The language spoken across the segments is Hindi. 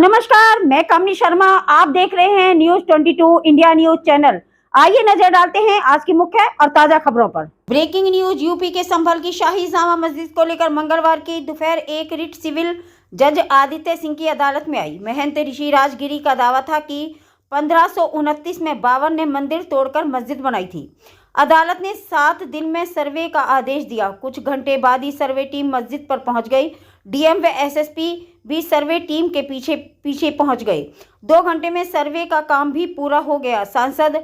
नमस्कार, मैं कामनी शर्मा। आप देख रहे हैं न्यूज 22 इंडिया न्यूज चैनल। आइए नजर डालते हैं आज की मुख्य और ताजा खबरों पर। Breaking news. यूपी के संभल की शाही जामा मस्जिद को लेकर मंगलवार की दोपहर एक रिट सिविल जज आदित्य सिंह की अदालत में आई। महंत ऋषि राजगिरी का दावा था कि 1529 में बाबर ने मंदिर तोड़कर मस्जिद बनाई थी। अदालत ने 7 दिन में सर्वे का आदेश दिया। कुछ घंटे बाद ही सर्वे टीम मस्जिद पर पहुंच गई। डीएम व एसएसपी भी सर्वे टीम के पीछे पहुंच गए। 2 घंटे में सर्वे का काम भी पूरा हो गया। सांसद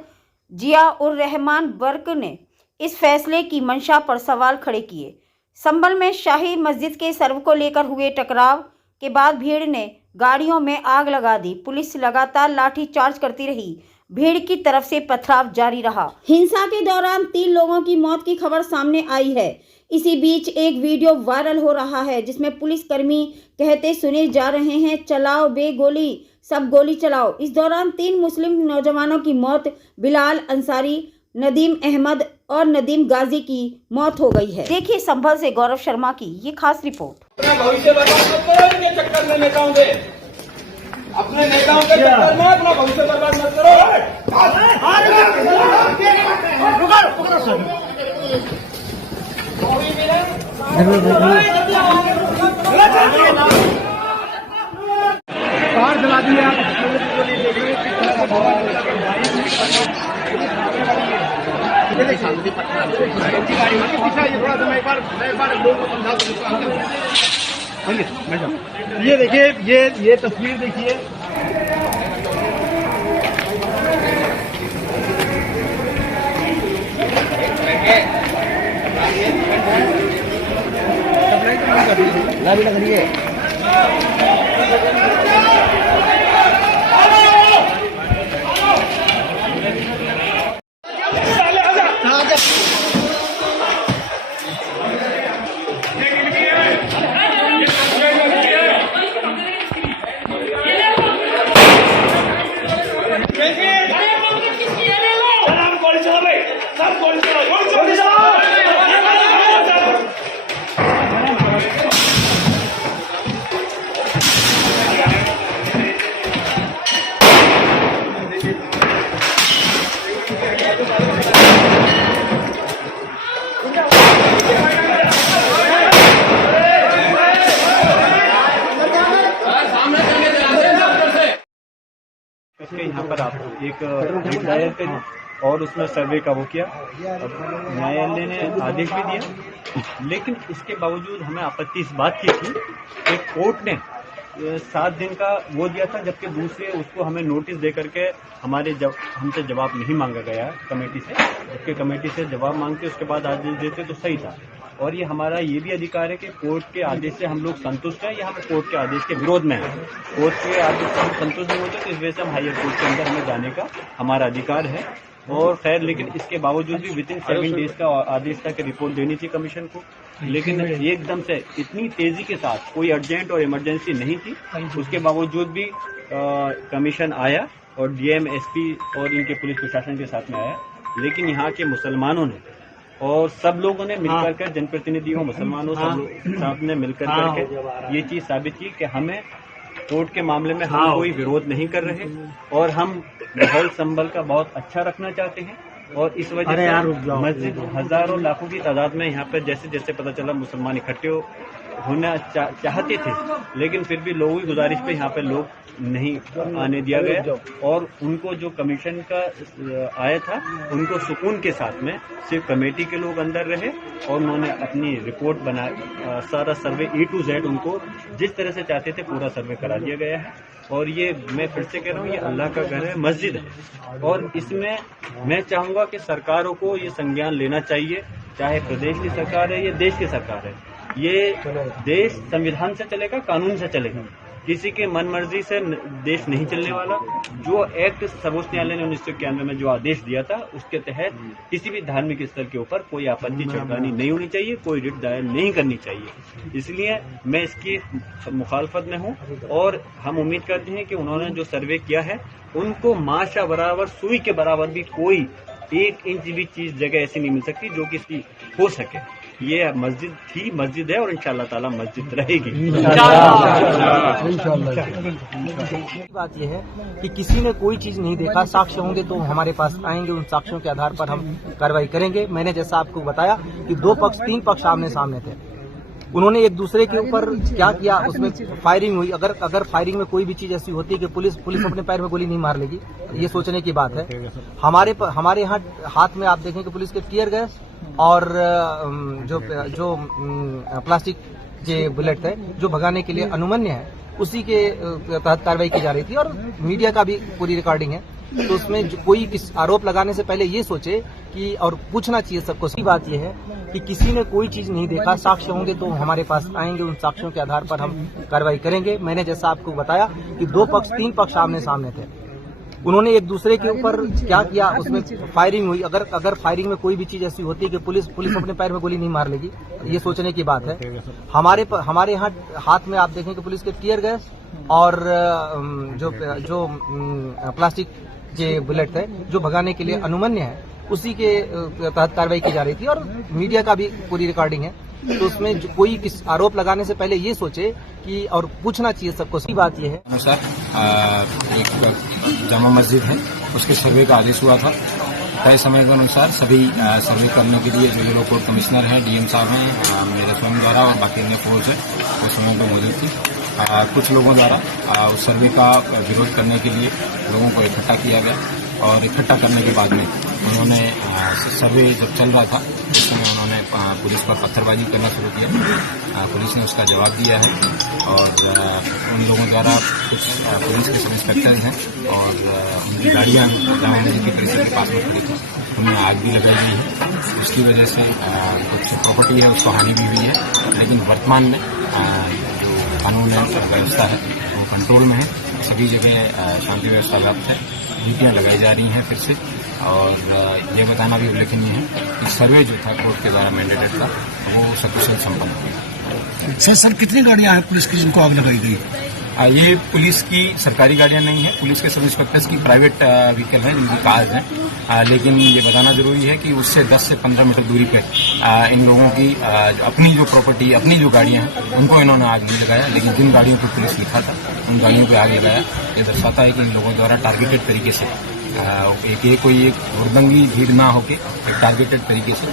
जिया-उर-रहमान वर्क ने इस फैसले की मंशा पर सवाल खड़े किए। संभल में शाही मस्जिद के सर्वे को लेकर हुए टकराव के बाद भीड़ ने गाड़ियों में आग लगा दी। पुलिस लगातार लाठीचार्ज करती रही। भीड़ की तरफ से पथराव जारी रहा। हिंसा के दौरान 3 लोगों की मौत की खबर सामने आई है। इसी बीच एक वीडियो वायरल हो रहा है जिसमें पुलिसकर्मी कहते सुने जा रहे हैं, चलाओ बे गोली, सब गोली चलाओ। इस दौरान 3 मुस्लिम नौजवानों की मौत, बिलाल अंसारी, नदीम अहमद और नदीम गाजी की मौत हो गई है। देखिए संभल से गौरव शर्मा की ये खास रिपोर्ट। अपने नेताओं के चक्कर में अपना भविष्य बर्बाद मत करो। कार जला दी आप। ये देखिए, ये तस्वीर देखिए। यहाँ पर आप एक दायर करिए और उसमें सर्वे का वो किया। न्यायालय ने आदेश भी दिया, लेकिन इसके बावजूद हमें आपत्ति इस बात की थी कि कोर्ट ने 7 दिन का वो दिया था, जबकि दूसरे उसको हमें नोटिस दे करके हमसे जवाब नहीं मांगा गया कमेटी से। जबकि कमेटी से जवाब मांगते उसके बाद आदेश देते तो सही था। और ये हमारा ये भी अधिकार है कि कोर्ट के आदेश से हम लोग संतुष्ट हैं या हम कोर्ट के आदेश के विरोध में हैं। कोर्ट के आदेश से हम संतुष्ट नहीं होते तो इस वजह से हम हायर कोर्ट के अंदर हमें जाने का हमारा अधिकार है। और खैर, लेकिन इसके बावजूद भी विदिन 7 डेज का आदेश था कि रिपोर्ट देनी थी कमीशन को, लेकिन एकदम से इतनी तेजी के साथ कोई अर्जेंट और इमरजेंसी नहीं थी, उसके बावजूद भी कमीशन आया और डीएम, एसपी और इनके पुलिस प्रशासन के साथ में आया। लेकिन यहाँ के मुसलमानों ने और सब लोगों ने मिलकर कर, जनप्रतिनिधियों, मुसलमानों सब ने मिलकर करके ये चीज साबित की कि हमें कोर्ट के मामले में हम कोई विरोध नहीं कर रहे और हम माहौल संभल का बहुत अच्छा रखना चाहते हैं। और इस वजह से मस्जिद हजारों लाखों की तादाद में यहाँ पर जैसे जैसे पता चला मुसलमान इकट्ठे होना चाहते थे, लेकिन फिर भी लोगों की गुजारिश पे यहाँ पे लोग नहीं आने दिया गया। और उनको जो कमीशन का आया था उनको सुकून के साथ में सिर्फ कमेटी के लोग अंदर रहे और उन्होंने अपनी रिपोर्ट बना, सारा सर्वे A to Z उनको जिस तरह से चाहते थे पूरा सर्वे करा दिया गया है। और ये मैं फिर से कह रहा हूँ, ये अल्लाह का घर है, मस्जिद है। और इसमें मैं चाहूंगा कि सरकारों को ये संज्ञान लेना चाहिए, चाहे प्रदेश की सरकार है या देश की सरकार है। ये देश संविधान से चलेगा, कानून से चलेगा। किसी के मन मर्जी से देश नहीं चलने वाला। जो एक्ट सर्वोच्च न्यायालय ने 1991 में जो आदेश दिया था उसके तहत किसी भी धार्मिक स्थल के ऊपर कोई आपत्ति छिड़कानी नहीं होनी चाहिए, कोई रिट दायर नहीं करनी चाहिए। इसलिए मैं इसकी मुखालफत में हूं और हम उम्मीद करते हैं कि उन्होंने जो सर्वे किया है उनको माशा बराबर, सुई के बराबर भी कोई 1 इंच भी चीज जगह ऐसी नहीं मिल सकती जो कि इसकी हो सके। ये मस्जिद थी, मस्जिद है और इंशाअल्लाह ताला मस्जिद रहेगी। बात यह है कि किसी ने कोई चीज नहीं देखा, साक्ष्य होंगे तो हमारे पास आएंगे, उन साक्ष्यों के आधार पर हम कार्रवाई करेंगे। मैंने जैसा आपको बताया कि 3 पक्ष आमने सामने थे, उन्होंने एक दूसरे के ऊपर क्या किया, उसमें फायरिंग हुई। अगर फायरिंग में कोई भी चीज ऐसी होती है कि पुलिस अपने पैर में गोली नहीं मार लेगी, ये सोचने की बात है। हमारे यहाँ हाथ में आप देखें कि पुलिस के टीयर गैस और जो प्लास्टिक के बुलेट है जो भगाने के लिए अनुमन्य है, उसी के तहत कार्रवाई की जा रही थी और मीडिया का भी पूरी रिकॉर्डिंग है। तो उसमें कोई आरोप लगाने से पहले ये सोचे कि और पूछना चाहिए सबको। सही बात यह है कि किसी ने कोई चीज नहीं देखा, साक्ष्य होंगे तो हमारे पास आएंगे, उन साक्ष्यों के आधार पर हम कार्रवाई करेंगे। मैंने जैसा आपको बताया कि 3 पक्ष आमने सामने थे, उन्होंने एक दूसरे के ऊपर क्या किया, उसमें फायरिंग हुई। अगर फायरिंग में कोई भी चीज ऐसी होती है कि पुलिस अपने पैर में गोली नहीं मार लेगी, ये सोचने की बात है। हमारे यहाँ हाथ में आप देखें कि पुलिस के टीयर गैस और जो प्लास्टिक के बुलेट है जो भगाने के लिए अनुमन्य है, उसी के तहत कार्रवाई की जा रही थी और मीडिया का भी पूरी रिकॉर्डिंग है। तो उसमें कोई आरोप लगाने से पहले ये सोचे कि और पूछना चाहिए सबको। सही बात यह है अनुसार एक जामा मस्जिद है, उसके सर्वे का आदेश हुआ था। तय समय के अनुसार सभी सर्वे करने के लिए जो ये कोर्ट कमिश्नर हैं, डीएम साहब हैं, मेरे स्वयं द्वारा और बाकी अन्य फोर्स है उस समय पर मौजूद थी। कुछ लोगों द्वारा उस सर्वे का विरोध करने के लिए लोगों को इकट्ठा किया गया और इकट्ठा करने के बाद में उन्होंने सर्वे जब चल रहा था उस समय उन्होंने पुलिस पर पत्थरबाजी करना शुरू किया। पुलिस ने उसका जवाब दिया है और उन लोगों द्वारा कुछ पुलिस के सब इंस्पेक्टर्स हैं और उनकी गाड़ियाँ जामा मस्जिद की परिसर के पास में खड़ी थी, उनमें आग भी लगाई गई है। उसकी वजह से कुछ प्रॉपर्टी है उसको हानि भी हुई है, लेकिन वर्तमान में जो कानून व्यवस्था है वो कंट्रोल में है। सभी जगह शांति व्यवस्था व्याप्त है, ड्यूटियाँ लगाई जा रही हैं फिर से। और ये बताना भी उल्लेखनीय है कि सर्वे जो था कोर्ट के द्वारा मैंडेटेड था वो सकुशल संपन्न हुआ। सर कितनी गाड़ियां हैं पुलिस की जिनको आग लगाई गई? ये पुलिस की सरकारी गाड़ियां नहीं है, पुलिस के सब इंस्पेक्टर्स की प्राइवेट व्हीकल है जिनकी कार्स हैं। लेकिन ये बताना जरूरी है कि उससे 10 से 15 मीटर दूरी पे इन लोगों की अपनी जो प्रॉपर्टी, अपनी जो गाड़ियां हैं उनको इन्होंने आग नहीं लगाया, लेकिन जिन गाड़ियों पर पुलिस लिखा था उन गाड़ियों पर आग लगाया। ये दर्शाता है कि इन लोगों द्वारा टारगेटेड तरीके से कोई एक हुड़दंगी भीड़ ना होके एक टारगेटेड तरीके से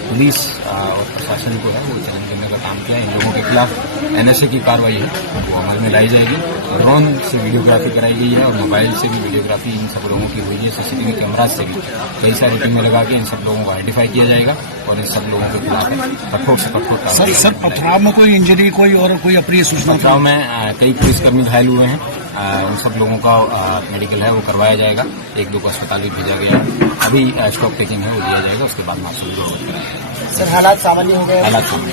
पुलिस और प्रशासन को है वो चैलेंज करने का काम किया। इन लोगों के खिलाफ एनएसए की कार्रवाई है वो अमल में लाई जाएगी। ड्रोन से वीडियोग्राफी कराई गई है और मोबाइल से भी वीडियोग्राफी इन सब लोगों की हुई है। सीसीटीवी कैमराज से भी कई सारी टीमें लगा के इन सब लोगों को आइडेंटिफाई किया जाएगा और इन सब लोगों के खिलाफ कठोर से कठोर कार्रवाई। सर पथराव में कोई इंजरी कोई और कोई अप्रिय सूचना? पथराव में कई पुलिसकर्मी घायल हुए हैं, उन सब लोगों का मेडिकल है वो करवाया जाएगा। 1-2 को अस्पताल भी भेजा गया है। अभी स्टॉक टेकिंग है वो दिया जाएगा, उसके बाद मार्शल कराएंगे। सर हालात सामान्य हो गए? हालात सामान्य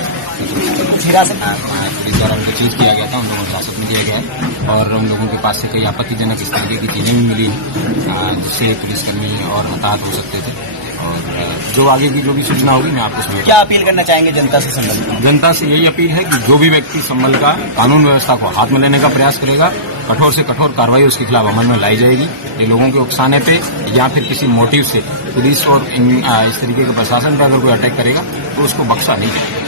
पुलिस द्वारा उनको चेंज किया गया था, उन लोगों को हिरासत में दिया गया है और उन लोगों के पास से कई आपत्तिजनक इस तरीके की चीजें भी मिली हैं जिससे पुलिसकर्मी और हताहत हो सकते थे। और जो आगे की जो भी सूचना होगी मैं आपको समझ। क्या अपील करना चाहेंगे जनता से संबंधित? जनता से यही अपील है कि जो भी व्यक्ति संबल का कानून व्यवस्था को हाथ में लेने का प्रयास करेगा, कठोर से कठोर कार्रवाई उसके खिलाफ अमल में लाई जाएगी। ये लोगों के उकसाने पे या फिर किसी मोटिव से पुलिस और इस तरीके के प्रशासन पर अगर कोई अटैक करेगा तो उसको बख्शा नहीं जाएगा।